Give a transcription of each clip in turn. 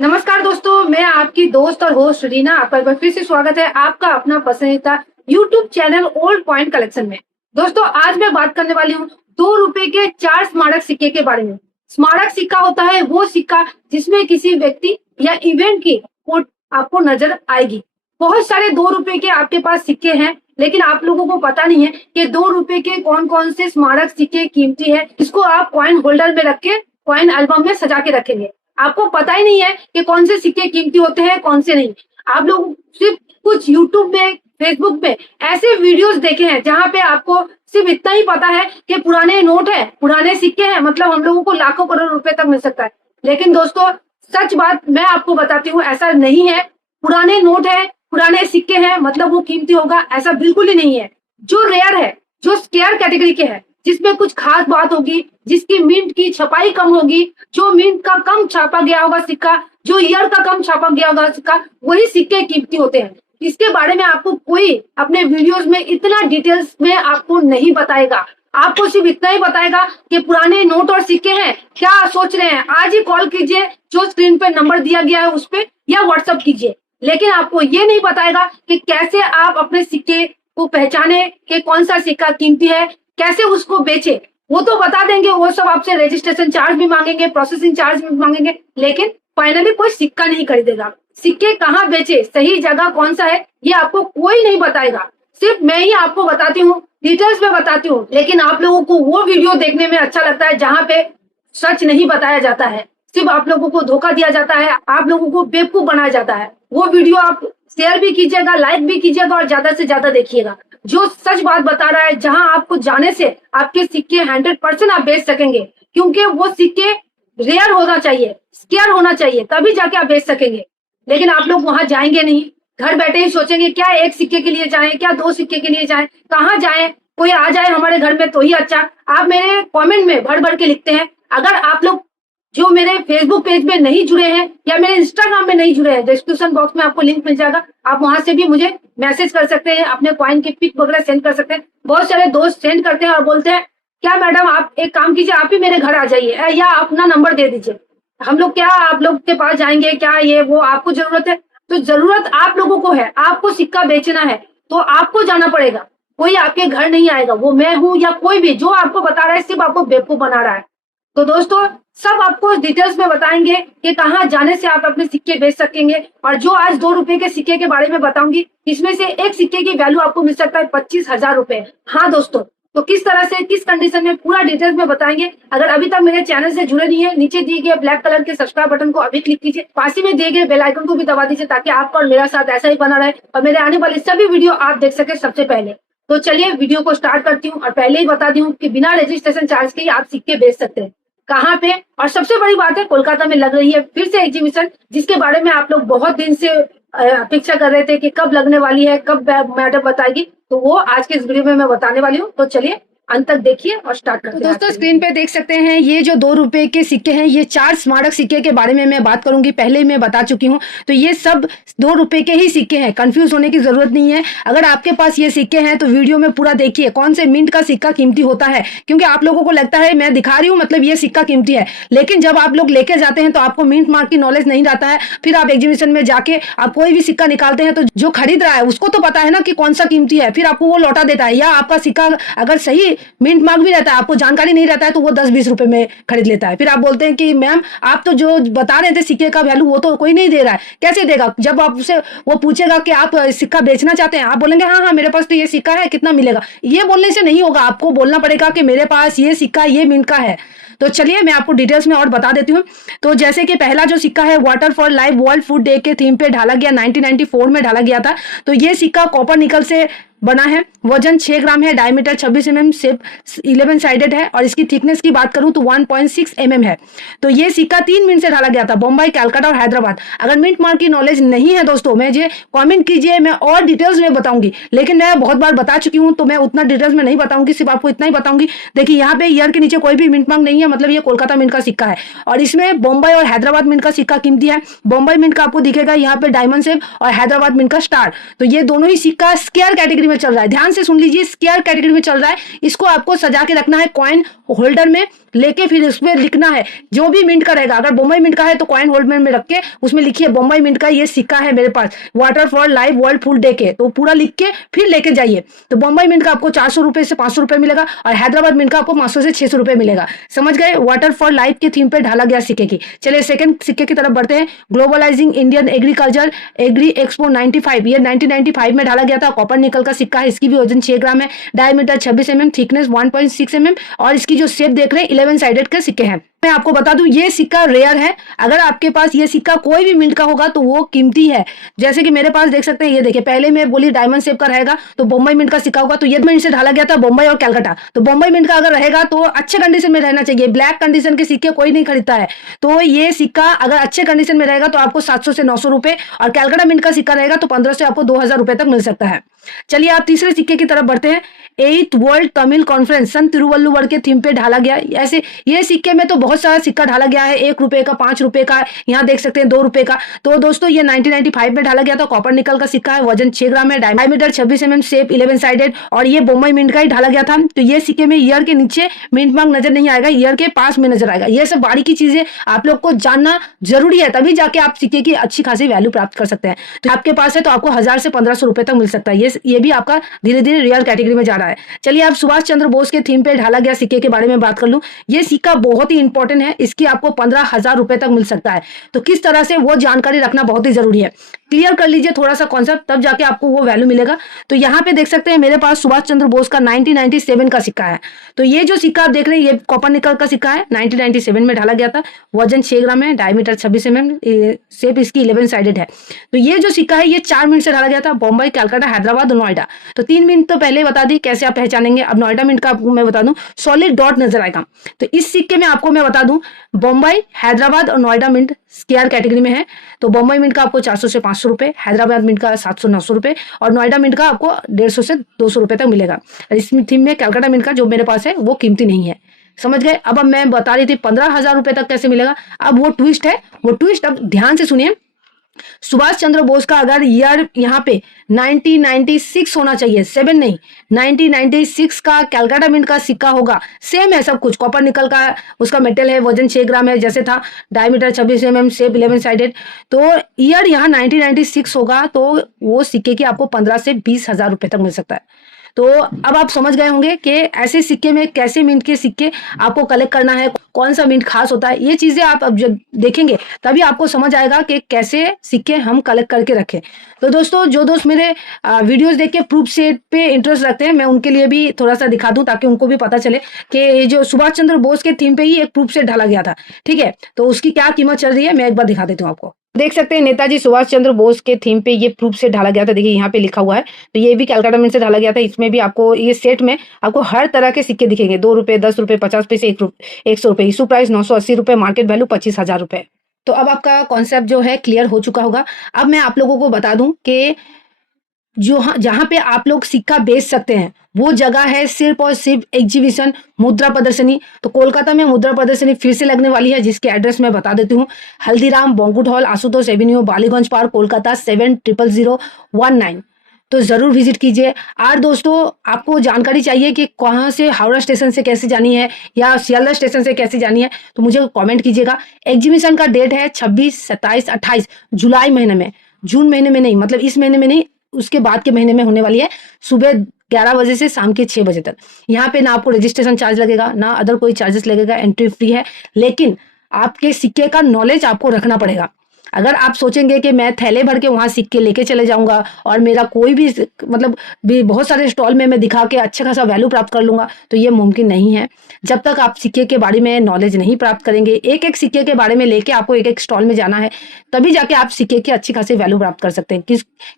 नमस्कार दोस्तों, मैं आपकी दोस्त और होस्ट रीना। आपका एक बार फिर से स्वागत है आपका अपना पसंदीदा YouTube channel old point collection में। दोस्तों, आज मैं बात करने वाली हूँ 2 रुपए के 4 स्मारक सिक्के के बारे में। स्मारक सिक्का होता है वो सिक्का जिसमें किसी व्यक्ति या इवेंट की फोटो आपको नजर आएगी। बहुत सारे 2 रुपए के आपके पास सिक्के हैं, लेकिन आप लोगों को पता नहीं है कि 2 रुपए के कौन कौन से स्मारक सिक्के कीमती है, जिसको आप कॉइन होल्डर में रख के कॉइन एल्बम में सजा के रखेंगे। आपको पता ही नहीं है कि कौन से सिक्के कीमती होते हैं, कौन से नहीं। आप लोग सिर्फ कुछ यूट्यूब में, फेसबुक पे ऐसे वीडियोस देखे हैं जहां पे आपको सिर्फ इतना ही पता है कि पुराने नोट है, पुराने सिक्के हैं, मतलब हम लोगों को लाखों करोड़ रुपए तक मिल सकता है। लेकिन दोस्तों, सच बात मैं आपको बताती हूँ, ऐसा नहीं है। पुराने नोट है, पुराने सिक्के हैं, मतलब वो कीमती होगा, ऐसा बिल्कुल ही नहीं है। जो रेयर है, जो स्केयर कैटेगरी के है, जिसमें कुछ खास बात होगी, जिसकी मिंट की छपाई कम होगी, जो मिंट का कम छापा गया होगा सिक्का, जो ईयर का कम छापा गया होगा सिक्का, वही सिक्के कीमती होते हैं। इसके बारे में आपको कोई अपने वीडियोस में इतना डिटेल्स में आपको नहीं बताएगा। आपको सिर्फ इतना ही बताएगा कि पुराने नोट और सिक्के हैं। क्या सोच रहे हैं? आज ही कॉल कीजिए, जो स्क्रीन पे नंबर दिया गया है उस पे, या व्हाट्सएप कीजिए। लेकिन आपको ये नहीं बताएगा कि कैसे आप अपने सिक्के को पहचाने कि कौन सा सिक्का कीमती है, कैसे उसको बेचे। वो तो बता देंगे, वो सब आपसे रजिस्ट्रेशन चार्ज भी मांगेंगे, प्रोसेसिंग चार्ज भी मांगेंगे, लेकिन फाइनली कोई सिक्का नहीं खरीदेगा। सिक्के कहाँ बेचे, सही जगह कौन सा है, ये आपको कोई नहीं बताएगा। सिर्फ मैं ही आपको बताती हूँ, डिटेल्स में बताती हूँ। लेकिन आप लोगों को वो वीडियो देखने में अच्छा लगता है जहाँ पे सच नहीं बताया जाता है, सिर्फ आप लोगों को धोखा दिया जाता है, आप लोगों को बेवकूफ बनाया जाता है। वो वीडियो आप शेयर भी कीजिएगा, लाइक भी कीजिएगा और ज्यादा से ज्यादा देखिएगा। जो सच बात बता रहा है, जहां आपको जाने से आपके सिक्के 100% आप बेच सकेंगे, क्योंकि वो सिक्के रेयर होना चाहिए, स्केयर होना चाहिए, तभी जाके आप बेच सकेंगे। लेकिन आप लोग वहां जाएंगे नहीं, घर बैठे ही सोचेंगे क्या एक सिक्के के लिए जाएं, क्या 2 सिक्के के लिए जाएं, कहाँ जाएं, कोई आ जाए हमारे घर में तो ही अच्छा। आप मेरे कमेंट में भर भर के लिखते हैं। अगर आप लोग जो मेरे फेसबुक पेज में नहीं जुड़े हैं या मेरे इंस्टाग्राम में नहीं जुड़े हैं, डिस्क्रिप्शन बॉक्स में आपको लिंक मिल जाएगा, आप वहां से भी मुझे मैसेज कर सकते हैं, अपने कॉइन की पिक वगैरह सेंड कर सकते हैं। बहुत सारे दोस्त सेंड करते हैं और बोलते हैं क्या मैडम आप एक काम कीजिए, आप ही मेरे घर आ जाइए या अपना नंबर दे दीजिए, हम लोग क्या आप लोग के पास जाएंगे, क्या ये वो आपको जरूरत है। तो जरूरत आप लोगों को है, आपको सिक्का बेचना है तो आपको जाना पड़ेगा, कोई आपके घर नहीं आएगा। वो मैं हूं या कोई भी जो आपको बता रहा है, सिर्फ आपको बेवकूफ बना रहा है। तो दोस्तों, सब आपको डिटेल्स में बताएंगे कि कहाँ जाने से आप अपने सिक्के बेच सकेंगे। और जो आज 2 रुपए के सिक्के के बारे में बताऊंगी, इसमें से एक सिक्के की वैल्यू आपको मिल सकता है 25,000 रुपए। हाँ दोस्तों, तो किस तरह से, किस कंडीशन में, पूरा डिटेल्स में बताएंगे। अगर अभी तक मेरे चैनल से जुड़े नहीं है, नीचे दिए गए ब्लैक कलर के सब्सक्राइब बटन को अभी क्लिक कीजिए, पास ही में दिए गए बेल आइकन को भी दबा दीजिए, ताकि आपका और मेरा साथ ऐसा ही बना रहे और मेरे आने वाले सभी वीडियो आप देख सके सबसे पहले। तो चलिए वीडियो को स्टार्ट करती हूँ। और पहले ही बता दी हूँ कि बिना रजिस्ट्रेशन चार्ज के ही आप सिक्के बेच सकते हैं। कहाँ पे? और सबसे बड़ी बात है, कोलकाता में लग रही है फिर से एग्जीबिशन, जिसके बारे में आप लोग बहुत दिन से अपेक्षा कर रहे थे कि कब लगने वाली है, कब मैडम बताएगी। तो वो आज के इस वीडियो में मैं बताने वाली हूँ। तो चलिए अंत तक देखिए और स्टार्ट करते हैं। दोस्तों, स्क्रीन पे देख सकते हैं ये जो 2 रुपए के सिक्के हैं, ये 4 स्मारक सिक्के के बारे में मैं बात करूंगी, पहले ही मैं बता चुकी हूँ। तो ये सब 2 रुपए के ही सिक्के हैं, कंफ्यूज होने की जरूरत नहीं है। अगर आपके पास ये सिक्के हैं तो वीडियो में पूरा देखिए कौन से मिंट का सिक्का कीमती होता है, क्योंकि आप लोगों को लगता है मैं दिखा रही हूँ मतलब ये सिक्का कीमती है, लेकिन जब आप लोग लेके जाते हैं तो आपको मिंट मार्क की नॉलेज नहीं रहता है। फिर आप एग्जीबिशन में जाके आप कोई भी सिक्का निकालते हैं तो जो खरीद रहा है उसको तो पता है ना कि कौन सा कीमती है, फिर आपको वो लौटा देता है। या आपका सिक्का अगर सही मिंट मार्क भी रहता है, आपको जानकारी नहीं रहता है, तो वो 10-20 रुपए में खरीद लेता है। फिर आप बोलते हैं कि मैम आप तो जो बता रहे थे सिक्के का वैल्यू वो तो कोई नहीं दे रहा है, कैसे देगा? जब आपसे वो पूछेगा कि आप सिक्का बेचना चाहते हैं, आप बोलेंगे हाँ हाँ मेरे पास तो ये सिक्का है, कितना मिलेगा? ये बोलने से नहीं होगा, आपको बोलना पड़ेगा कि मेरे पास ये सिक्का ये मिंट का है। तो चलिए मैं आपको डिटेल्स में और बता देती हूँ। तो जैसे कि पहला जो सिक्का है, water for life world food day के थीम पे ढाला गया, 1994 में ढाला गया था। तो ये सिक्का कॉपर निकल से बना है, वजन 6 ग्राम है, डायमीटर 26 mm, शेप 11 साइडेड है और इसकी थिकनेस की बात करूं तो 1.6 mm है। तो ये सिक्का 3 मिनट से ढाला गया था, बम्बई, कलकत्ता और हैदराबाद। अगर मिंट मार्क की नॉलेज नहीं है दोस्तों, मुझे कमेंट कीजिए, मैं और डिटेल्स में बताऊंगी, लेकिन मैं बहुत बार बता चुकी हूँ तो मैं उतना डिटेल्स में नहीं बताऊंगी, सिर्फ आपको इतना ही बताऊंगी। देखिए यहाँ पे ईयर के नीचे कोई भी मिंट मार्क नहीं है, मतलब ये कोलकाता मिंट का सिक्का है। और इसमें बम्बई और हैदराबाद मिंट का सिक्का कीमती है। बम्बई मिंट का आपको दिखेगा यहाँ पे डायमंड शेप और हैदराबाद मिंट का स्टार। तो ये दोनों ही सिक्का स्केयर कैटेगरी कैटेगरी में चल रहा है, ध्यान से सुन लीजिए, स्क्वायर कैटेगरी में चल रहा है। इसको आपको सजा के रखना है कॉइन होल्डर में लेके, फिर उसमें लिखना है जो भी मिंट का रहेगा। अगर बम्बई मिंट का है तो कॉइन होल्डर में रख के उसमें लिखिए बम्बई मिंट का ये सिक्का है मेरे पास, water for life world food day के, तो पूरा लिख के फिर लेके जाइए। तो बम्बई मिंट का आपको 400 रुपए से 500 रुपए मिलेगा, और हैदराबाद मिंट का आपको 500 से 600 रुपए मिलेगा। समझ गए, वाटर फॉर लाइफ के थीम पे ढाला गया सिक्के की। चलिए सेकंड सिक्के की तरफ बढ़ते हैं। Globalising Indian agriculture agree expo 95, ये 1995 में ढाला गया था। कॉपर निकल का सिक्का है, इसकी भी वजन 6 ग्राम है, डायमीटर 26 mm, थिकनेस 1.6 mm, और इसकी जो शेप देख रहे हैं 11 साइडेड के सिक्के हैं। मैं आपको बता दूं ये सिक्का रेयर है, अगर आपके पास ये सिक्का कोई भी मिंट का होगा तो वो कीमती है। जैसे कि मेरे पास देख सकते हैं, ये देखिए, पहले मैं बोली डायमंड शेप का रहेगा तो बम्बई मिंट का सिक्का होगा, तो ये मिंट से ढाला गया था बम्बई और कलकत्ता। तो बम्बई मिंट का अगर रहेगा तो अच्छे कंडीशन में रहना चाहिए, ब्लैक कंडीशन के सिक्के कोई नहीं खरीदता है। तो ये सिक्का अगर अच्छे कंडीशन में रहेगा तो आपको 700 से 900 रुपए, और कलकत्ता मिंट का सिक्का रहेगा तो 1500 से आपको 2000 रुपए तक मिल सकता है। चलिए आप तीसरे सिक्के की तरफ बढ़ते हैं। 8th वर्ल्ड तमिल कॉन्फ्रेंस सन तिरुवल्लुवर के थीम पे ढाला गया। ऐसे ये सिक्के में तो बहुत सारा सिक्का ढाला गया है, 1 रुपए का, 5 रुपए का, यहाँ देख सकते हैं 2 रुपए का। तो दोस्तों ये 1995 में ढाला गया था। कॉपर निकल का सिक्का है, वजन 6 ग्राम है, डायमीटर 26 mm, शेप 11 साइडेड, और ये बम्बई मिंट का ही ढाला गया था। तो ये सिक्के में ईयर के नीचे मिंट मार्क नजर नहीं आएगा, ईयर के पास में नजर आएगा। ये सब बारीकी चीजें आप लोग को जानना जरूरी है, तभी जाके आप सिक्के की अच्छी खासी वैल्यू प्राप्त कर सकते हैं। तो आपके पास है तो आपको 1000 से 1500 रुपए तक मिल सकता है। ये भी आपका धीरे धीरे रियल कैटेगरी में जा रहा है। चलिए आप सुभाष चंद्र बोस के थीम पे ढाला गया सिक्के के बारे में बात कर लूं। ये सिक्का बहुत ही इंपॉर्टेंट है, इसकी आपको 15,000 रुपए तक मिल सकता है। तो किस तरह से, वो जानकारी रखना बहुत ही जरूरी है। क्लियर कर लीजिए थोड़ा सा कॉन्सेप्ट, तब जाके आपको वो वैल्यू मिलेगा। तो यहाँ पे देख सकते हैं मेरे पास सुभाष चंद्र बोस का 1997 का सिक्का है। तो ये जो सिक्का आप देख रहे हैं ये कॉपर निकल का सिक्का है, 1997 में ढाला गया था, वजन 6 ग्राम है, डायमीटर 26 mm, शेप इसकी 11 साइडेड है। तो ये जो सिक्का है ये 4 मिनट से ढाला गया था, बॉम्बे, कलकत्ता, हैदराबाद, नोएडा। तो 3 मिनट तो पहले बता दी कैसे आप पहचानेंगे। अब नोएडा मिनट का आपको मैं बता दूं, सॉलिड डॉट नजर आएगा। तो इस सिक्के में आपको मैं बता दूं बॉम्बे, हैदराबाद और नोएडा मिंट स्क्वायर कैटेगरी में है। तो बॉम्बे मिंट का आपको 400 से 500 रुपए, हैदराबाद मिंट का 700-900 रुपए, और नोएडा मिंट का आपको 150 से 200 रुपए तक मिलेगा। इस थीम में कलकत्ता मिंट का जो मेरे पास है वो कीमती नहीं है। समझ गए। अब मैं बता रही थी 15,000 रुपए तक कैसे मिलेगा। अब वो ट्विस्ट है, वो ट्विस्ट अब ध्यान से सुनिए। सुभाष चंद्र बोस का अगर ईयर यहाँ पे 1996 होना चाहिए, 7 नहीं, 1996 का कलकत्ता मिंट का सिक्का होगा। सेम है सब कुछ, कॉपर निकल का उसका मेटल है, वजन 6 ग्राम है जैसे था, डायमीटर 26 mm, शेप 11 साइडेड। तो ईयर यहाँ 1996 होगा तो वो सिक्के की आपको 15 से 20,000 रुपए तक मिल सकता है। तो अब आप समझ गए होंगे कि ऐसे सिक्के में कैसे मिंट के सिक्के आपको कलेक्ट करना है, कौन सा मिंट खास होता है। ये चीजें आप अब जब देखेंगे तभी आपको समझ आएगा कि कैसे सिक्के हम कलेक्ट करके रखें। तो दोस्तों जो दोस्त मेरे वीडियोस देख के प्रूफ सेट पे इंटरेस्ट रखते हैं, मैं उनके लिए भी थोड़ा सा दिखा दूं ताकि उनको भी पता चले कि ये जो सुभाष चंद्र बोस के थीम पे ही एक प्रूफ सेट ढाला गया था, ठीक है। तो उसकी क्या कीमत चल रही है मैं एक बार दिखा देती हूँ आपको। देख सकते हैं नेताजी सुभाष चंद्र बोस के थीम पे ये प्रूफ से ढाला गया था। देखिए यहाँ पे लिखा हुआ है, तो ये भी कलकत्ता मिंट से ढाला गया था। इसमें भी आपको ये सेट में आपको हर तरह के सिक्के दिखेंगे, 2 रुपए, 10 रुपए, 50 पैसे, 100 रुपए। इशू प्राइस 980 रुपए, मार्केट वैल्यू 25,000 रुपए। तो अब आपका कॉन्सेप्ट जो है क्लियर हो चुका होगा। अब मैं आप लोगों को बता दूं कि जो जहां पे आप लोग सिक्का बेच सकते हैं वो जगह है सिर्फ और सिर्फ एग्जीबिशन मुद्रा प्रदर्शनी। तो कोलकाता में मुद्रा प्रदर्शनी फिर से लगने वाली है, जिसके एड्रेस मैं बता देती हूँ। हल्दीराम, बोंगुट hall, Ashutosh avenue, Ballygunge park, Kolkata 700019। तो जरूर विजिट कीजिए। और दोस्तों आपको जानकारी चाहिए कि कहाँ से हावड़ा स्टेशन से कैसे जानी है या सियालदह स्टेशन से कैसे जानी है, तो मुझे कमेंट कीजिएगा। एग्जीबिशन का डेट है 26, 27, 28 जुलाई महीने में, जून महीने में नहीं, मतलब इस महीने में नहीं, उसके बाद के महीने में होने वाली है। सुबह 11 बजे से शाम के 6 बजे तक। यहाँ पे ना आपको रजिस्ट्रेशन चार्ज लगेगा ना अदर कोई चार्जेस लगेगा, एंट्री फ्री है। लेकिन आपके सिक्के का नॉलेज आपको रखना पड़ेगा। अगर आप सोचेंगे कि मैं थैले भर के वहां सिक्के लेके चले जाऊंगा और मेरा कोई भी मतलब भी बहुत सारे स्टॉल में मैं दिखा के अच्छा खासा वैल्यू प्राप्त कर लूंगा, तो ये मुमकिन नहीं है। जब तक आप सिक्के के बारे में नॉलेज नहीं प्राप्त करेंगे, एक एक सिक्के के बारे में लेके आपको एक एक स्टॉल में जाना है, तभी जाके आप सिक्के की अच्छी खासी वैल्यू प्राप्त कर सकते हैं।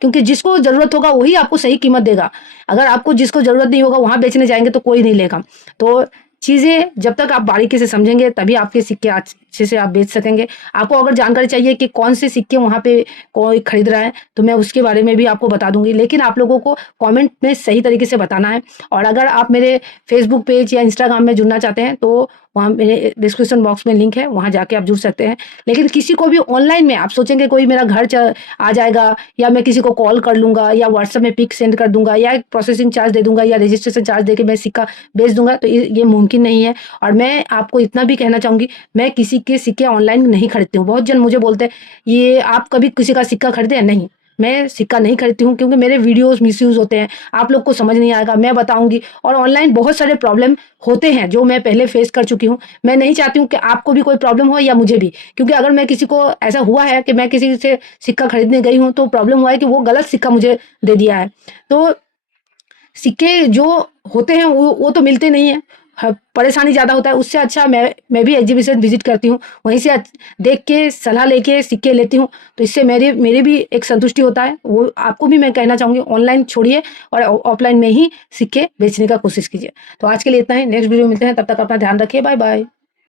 क्योंकि जिसको जरूरत होगा वही आपको सही कीमत देगा। अगर आपको जिसको जरूरत नहीं होगा वहां बेचने जाएंगे तो कोई नहीं लेगा। तो चीजें जब तक आप बारीकी से समझेंगे तभी आपके सिक्के अच्छे से आप बेच सकेंगे। आपको अगर जानकारी चाहिए कि कौन से सिक्के वहां पे कोई खरीद रहा है तो मैं उसके बारे में भी आपको बता दूंगी, लेकिन आप लोगों को कमेंट में सही तरीके से बताना है। और अगर आप मेरे फेसबुक पेज या इंस्टाग्राम में जुड़ना चाहते हैं तो वहाँ मेरे डिस्क्रिप्शन बॉक्स में लिंक है, वहाँ जाके आप जुड़ सकते हैं। लेकिन किसी को भी ऑनलाइन में आप सोचेंगे कोई मेरा घर आ जाएगा, या मैं किसी को कॉल कर लूँगा, या व्हाट्सएप में पिक सेंड कर दूँगा, या एक प्रोसेसिंग चार्ज दे दूँगा, या रजिस्ट्रेशन चार्ज दे के मैं सिक्का बेच दूँगा, तो ये मुमकिन नहीं है। और मैं आपको इतना भी कहना चाहूँगी, मैं किसी के सिक्के ऑनलाइन नहीं खरीदती हूँ। बहुत जन मुझे बोलते हैं, ये आप कभी किसी का सिक्का खरीदे हैं? नहीं, मैं सिक्का नहीं खरीदती हूँ, क्योंकि मेरे वीडियोस मिसयूज़ होते हैं, आप लोग को समझ नहीं आएगा, मैं बताऊँगी। और ऑनलाइन बहुत सारे प्रॉब्लम होते हैं जो मैं पहले फेस कर चुकी हूँ। मैं नहीं चाहती हूँ कि आपको भी कोई प्रॉब्लम हो या मुझे भी, क्योंकि अगर मैं किसी को ऐसा हुआ है कि मैं किसी से सिक्का खरीदने गई हूँ, तो प्रॉब्लम हुआ है कि वो गलत सिक्का मुझे दे दिया है। तो सिक्के जो होते हैं वो तो मिलते नहीं है, परेशानी ज़्यादा होता है। उससे अच्छा मैं भी एग्जीबिशन विजिट करती हूँ, वहीं से देख के सलाह लेके सिक्के लेती हूँ, तो इससे मेरे भी एक संतुष्टि होता है। वो आपको भी मैं कहना चाहूँगी, ऑनलाइन छोड़िए और ऑफलाइन में ही सिक्के बेचने का कोशिश कीजिए। तो आज के लिए इतना ही, नेक्स्ट वीडियो में मिलते हैं, तब तक अपना ध्यान रखिए, बाय बाय।